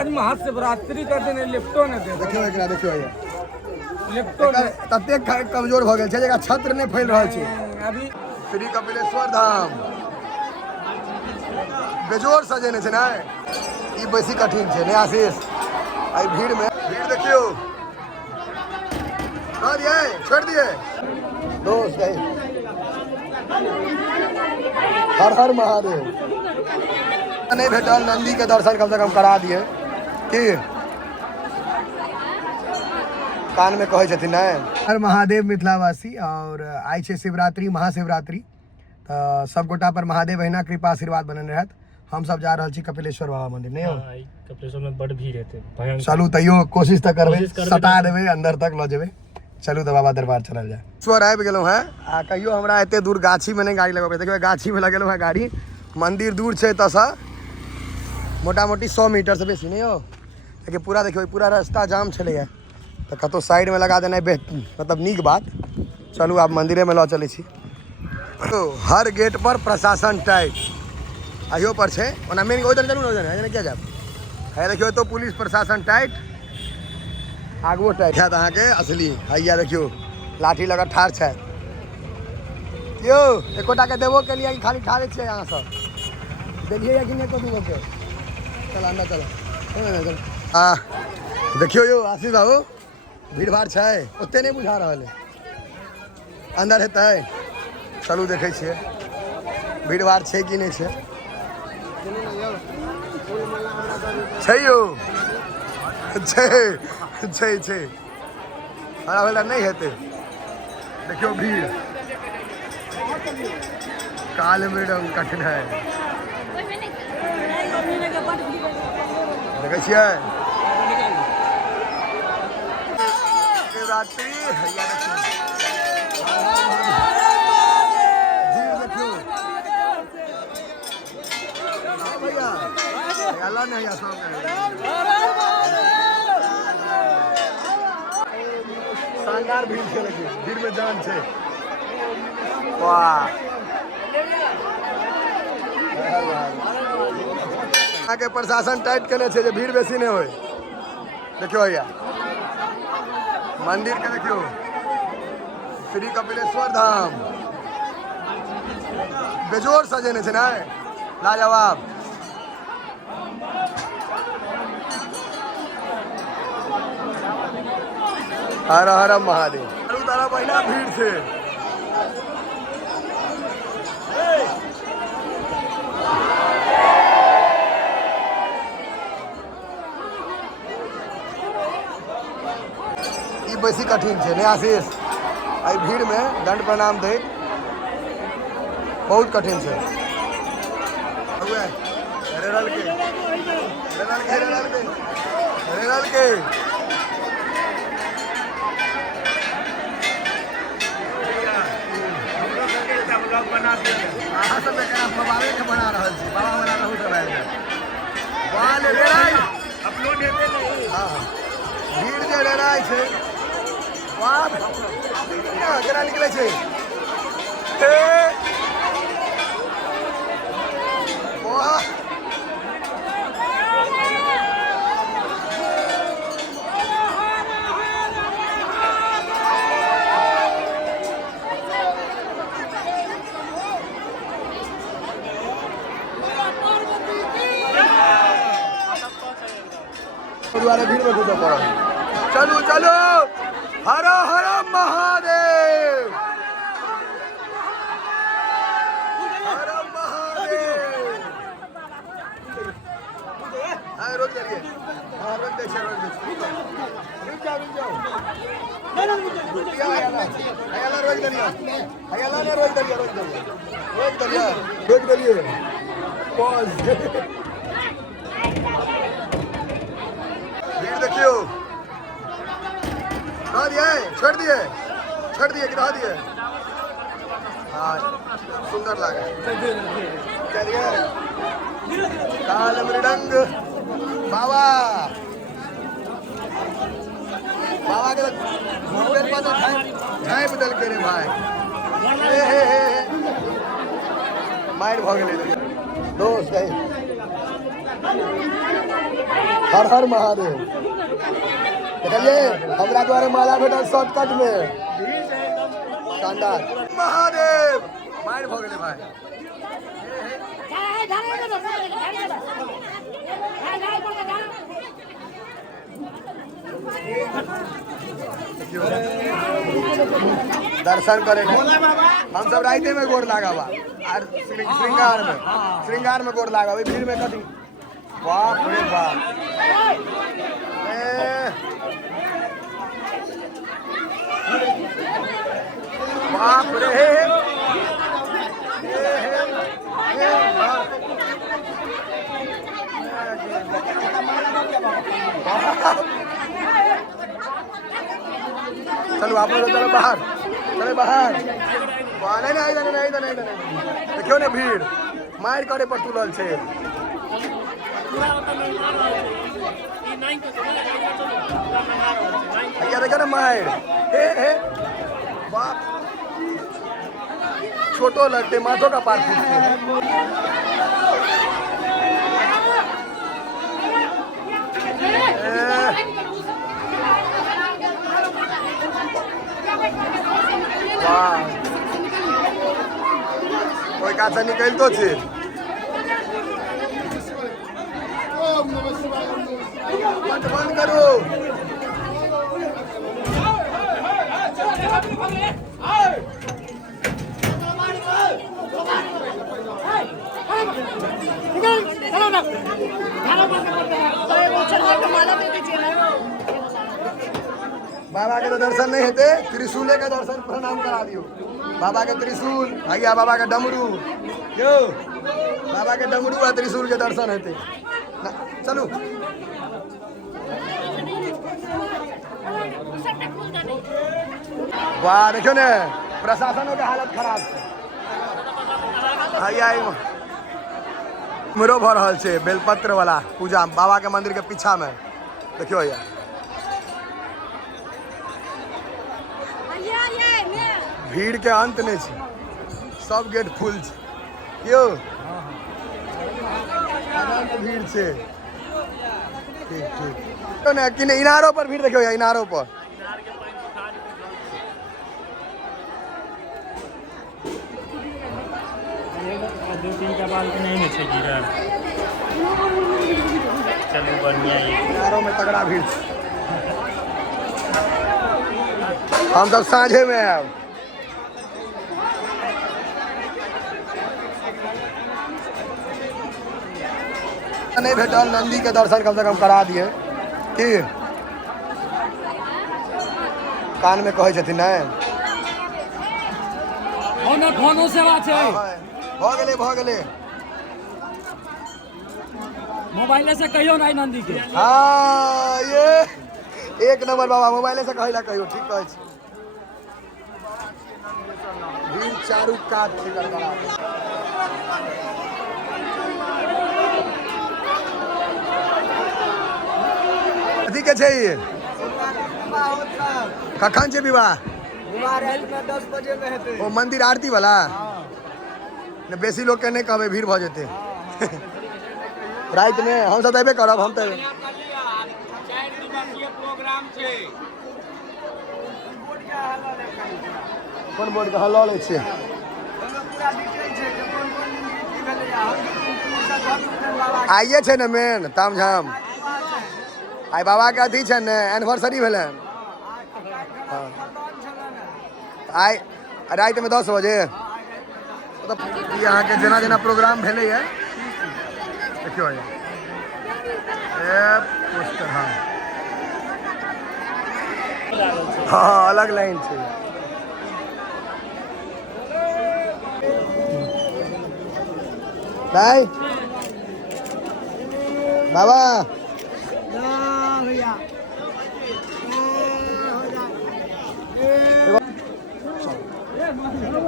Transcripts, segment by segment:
आज महाशिवरात्रि का दिन लिफ्टो ने दे देखियो एकरा देखियो ये लिफ्टो तते कमजोर भ गेल छै जेकरा छत्र नहीं फैल रहल छै। अभी श्री कपिलेश्वर धाम बेजोर सजेने छै ना, ई बेसी कठिन छै ने आशीष। आई भीड़ में भीड़ देखियो, कह दिए छोड़ दिए दोस्त गए। हर हर महादेव। नहीं भेटल नंदी के दर्शन कम से कम करा दिए कि कान में कहे छथिन ना। हर महादेव मिथिलावासी और आई छे शिवरात्रि महाशिवरात्रि तो सब गोटा पर महादेव अहिना कृपा आशीर्वाद बनल रहत। हम सब जा रहल छी कपिलेश्वर बाबा मंदिर नहीं हो। कपिलेश्वर में बड़ भीड़ हेते भयंकर। चलू तैयो कोशिश तो करबे, सता देबे अंदर तक ल जेबे। चलू तो बाबा दरबार चलल जाए। ईश्वर आबि गेलहुँ हैं आ कहियो हमरा एते दूर गाछी में नहीं गाड़ी लगबे। देखियो गाछी में लगेलहुँ हैं गाड़ी। मंदिर दूर छै तसा मोटा मोटी 100 मीटर से बेसी नहीं हो, लेकिन पूरा देखियो पूरा रास्ता जाम चले तो कतो साइड में लगा देना मतलब नीक बात। चलू आप मंदिरे में ल चले छी। तो हर गेट पर प्रशासन टाइट आइयो पर छे ओना मेन ओदन चलू ना ओदन क्या जाब है। देखियो तो पुलिस प्रशासन टाइट आगो टाइट है अहाँ के असली हैया देखियो लाठी लगा ठार छै। यो एकोटा के देबो के लिए खाली ठारे छियै यहाँ सब देखिए या कि नहीं को दूगो के चल अंदर चल। देखियो यो आशीष बाबू भीड़ भाड़ छै ओते नहीं बुझा रहल है अंदर हेतै। चलू देखे छियै भीड़ भाड़ छै कि नहीं छै। छै यो छै छै छै हरा वाला नहीं हेतै। देखियो भीड़ काल मृडंग कठिन है देखे छियै। शिवरात्रि हैया देखियो भीड़ देखियो भैया अल्लाह ने हैया सामने शानदार भीड़ छै। देखियो भीड़ में जान छै। वाह के प्रशासन टाइट करने छै जे भीड़ बेसी नहीं होय। देखियो भैया मंदिर के देखियो श्री कपिलेश्वर धाम बेजोर सजेने छै ना, लाजवाब। हर हर महादेव। चारू तरफ पहिला भीड़ छै। बेसी कठिन है ने आशीष। आई भीड़ में दंड प्रणाम दे बहुत कठिन है। रेरल के रेरल के रेरल के रेरल के अहाँ सब बाबे के बना रहल छी। बाबा बना रहू सब वाल रेराई अपलोड हेते नहीं। हां भीड़ जे रेराई छै वाह केना निकले छै। वाह दुआरे भीड़ में घुसो पड़ो। चलू चलो हर हर महादेव हर महादेव। रोज करिए हाँ रोज देखिए रोज देखिए रुक जाओ अयाला रोज करिए अयाला ने रोज करिए रोज करिए पॉज। भीड़ देखियो कहा दिए छोड़ दिए गिरा दिए। हाँ सुंदर लगे चलिए काल मृडंग बाबा बाबा के झाँप बदल के रे भाई माइंड भ गेलै दोस्त हर हर महादेव। देखिए हमरा द्वारा माला भेटल शॉर्टकट में शानदार। महादेव मार भ गेले भाई। दर्शन करे हम सब राइते में गोर लागा बा और श्रृंगार में गोर लागा भीड़ में कथी। बाप रे बाप बाप रे चलो आप लोग चलो बाहर, चले बाहर। नहीं नहीं नहीं नहीं नहीं नहीं देखियो ने भीड़ मार करे पर तुलल छे। भैया देखो ना मार हे बाप छोटो लगते माथो का पार फूटते। कोई काचा निकल तो छे। बंद करो। बाबा के तो दर्शन नहीं होते, त्रिशूले का दर्शन प्रणाम करा दियो। बाबा के त्रिशूल भैया, बाबा के डमरू क्यों, बाबा के डमरू और त्रिशूल के दर्शन होते। चलो वाह देखो ने प्रशासनों के हालत खराब है। मरो भ रहल छे बेलपत्र वाला पूजा बाबा के मंदिर के पीछा में देखियो यार। भीड़ के अंत नहीं छे, सब गेट फुल छे क्यों अनंत भीड़ छे। ठीक ठीक तो ना कि इनारों पर भीड़ देखियो यार, इनारों पर दो तीन का बाल नहीं में छे गिरा। चलो बढ़िया है, इनारों में तगड़ा भीड़। हम सब साझे में हैं। नहीं भेटल नंदी के दर्शन कम से कम करा दिए कि कान में कहे छथिन नहीं फोनो सेवा छै, भ गेले मोबाइल से कहियो नहीं नंदी के। हाँ ये एक नंबर बाबा, मोबाइल से कहिला कहियो ठीक कहे छी। भीड़ चारू कात से गड़बड़ा कथी के छै ये कखन छै विवाह? 10 बजे में हेतै। ओ मंदिर आरती वाला ने बेसी लोग के नहीं कहबे, भीड़ भ जेते। रात में हम सब एबे करब। हम तो कोन बोर्ड के हल्ला ले छे आइए छे न मेन ताम झाम। आई बाबा के अथी छे न एनिवर्सरी भेले। आई रात में 10 बजे यहाँ के जना जना प्रोग्राम भेले है देखियो ये पोस्टर। हाँ अलग लाइन छे। भाई बाबा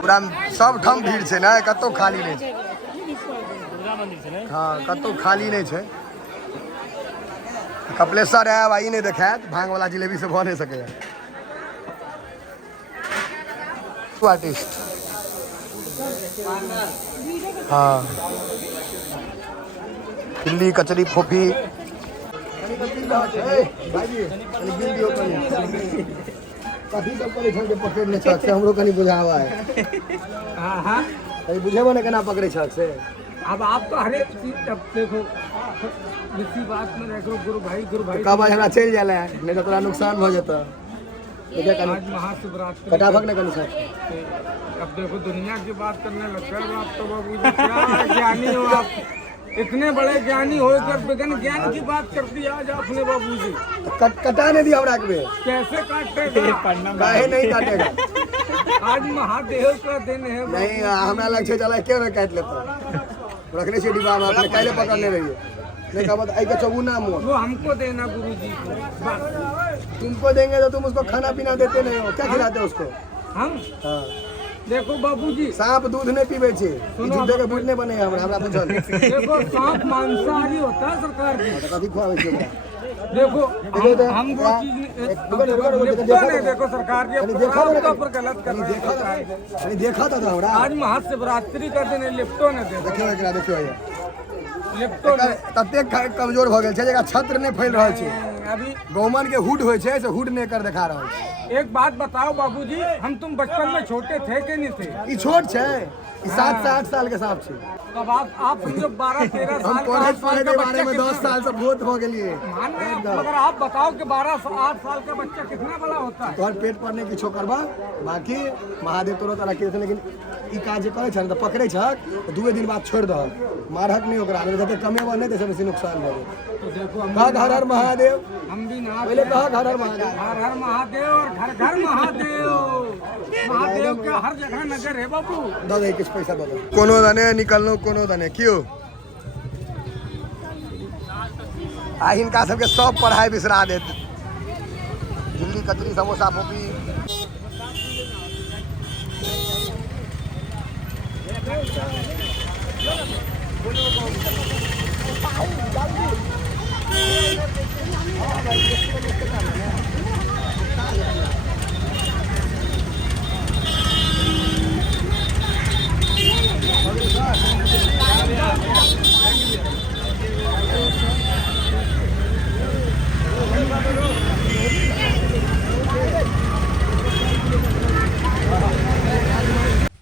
पूरा सब ठाम भीड़ छे ना, कतो खाली नहीं छे। हाँ कतो खाली नहीं छे। कपिलेश्वर है भाई नहीं देखात, भांग वाला जिलेबी से भ नहीं सके। आर्टिस्ट हाँ दिल्ली कचरी फोफी भाईजी वीडियो कथी सब करे छौ जे पकड़ने छक से हमरो कनी बुझावा है। हाँ हाँ कहीं बुझेबो ना केना पकड़े छक से। अब आप तो हर एक चीज अब देखो इसी बात में रखो गुरु भाई कब आज हमरा चल जाला नहीं तो तोरा नुकसान हो जाता। आज महाशिवरात्रि कटाफक न कनी छक। अब देखो दुनिया की बात करने लगता है आप तो बाबूजी क्या ज्ञानी हो आप, इतने बड़े ज्ञानी होकर बिगन ज्ञान की बात करती है आज आपने बाबूजी। कटा नहीं दिया हमरा के कैसे काटेगा काहे नहीं काटेगा। आज महादेव का दिन है नहीं हमरा लग छे चला क्यों ना काट लेता रखने से डिब्बा में अपने काले पकड़ने रहिए नहीं का बात आई का चौगुना मुंह वो हमको देना गुरुजी को बस। तुमको देंगे तो तुम उसको खाना पीना देते नहीं हो क्या खिलाते हो उसको। हम हाँ देखो बाबूजी सांप दूध नहीं पीबे छे जुद्ध के बूझने बने हमरा पूछल। देखो सांप मांसाहारी होता है सरकार की। कथी खुआवे छे ओकरा देखो हम वो चीज नहीं देखो सरकार के ऊपर गलत कर रहे हैं। देखा था हमरा आज महाशिवरात्रि का दिन है लिप्टो ने दे देखियो एकरा देखियो लिप्टो ने तते कमजोर भ गेल छे जेकरा छत्र नहीं फैल रहल छे। अभी गौमन के हुड होय छे से हुड नहीं कर दिखा रहल छे। एक बात बताओ बाबूजी हम तुम बचपन में छोटे थे कि नहीं थे। ई छोट छे ई 7 से 8 साल के सांप छे। अब आप समझो 12-13 हम साल कॉलेज पढ़े के बारे में 10 बच्चा साल से बहुत हो गेलिए। मान रहे हैं, मगर आप बताओ कि 12-8 साल का बच्चा कितना बड़ा होता है। तोहर पेट पर नहीं किछो करबा बाकी महादेव तोरो तरह के लेकिन ई काज जे करे छ त पकड़े छक तो 2 दिन बाद छोड़ दह मारहक नहीं ओकरा नहीं जते कमेबो नहीं देसे बेसी नुकसान हो जाए। तो देखो कह घर हर महादेव हम भी ना पहले कह घर हर महादेव हर हर महादेव और घर घर महादेव। महादेव के हर जगह नजर है बाबू। दो दे कुछ पैसा दो कोनो दने निकलनो कोनो दने क्यों आ हिनका सबके सब पढ़ाई बिसरा देत। दिल्ली कचरी समोसा पोपी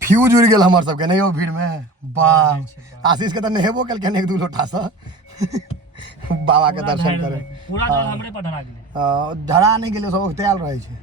फ्यूज उड़ गेल हमर सबके नहीं हो भीड़ में वाह आशीष के तो नहेबो कल के एक दू लोटा सा बाबा के दर्शन करे पूरा जल हमरे पर ढला गेलै। धरा नहीं गेले सब तैयार रहे छे।